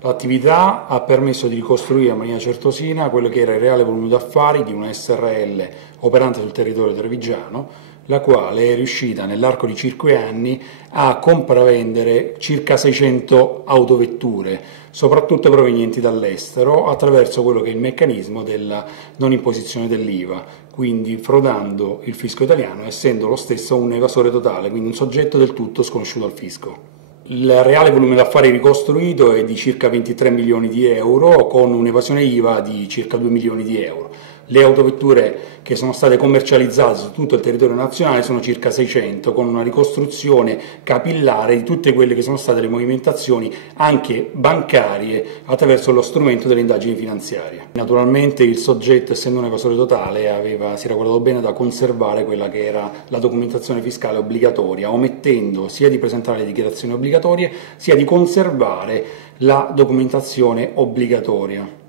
L'attività ha permesso di ricostruire in maniera certosina quello che era il reale volume d'affari di una SRL operante sul territorio trevigiano, la quale è riuscita nell'arco di 5 anni a compravendere circa 600 autovetture, soprattutto provenienti dall'estero, attraverso quello che è il meccanismo della non imposizione dell'IVA, quindi frodando il fisco italiano, essendo lo stesso un evasore totale, quindi un soggetto del tutto sconosciuto al fisco. Il reale volume d'affari ricostruito è di circa 23 milioni di euro, con un'evasione IVA di circa 2 milioni di euro. Le autovetture che sono state commercializzate su tutto il territorio nazionale sono circa 600, con una ricostruzione capillare di tutte quelle che sono state le movimentazioni anche bancarie attraverso lo strumento delle indagini finanziarie. Naturalmente il soggetto, essendo un evasore totale, si era guardato bene da conservare quella che era la documentazione fiscale obbligatoria, omettendo sia di presentare le dichiarazioni obbligatorie sia di conservare la documentazione obbligatoria.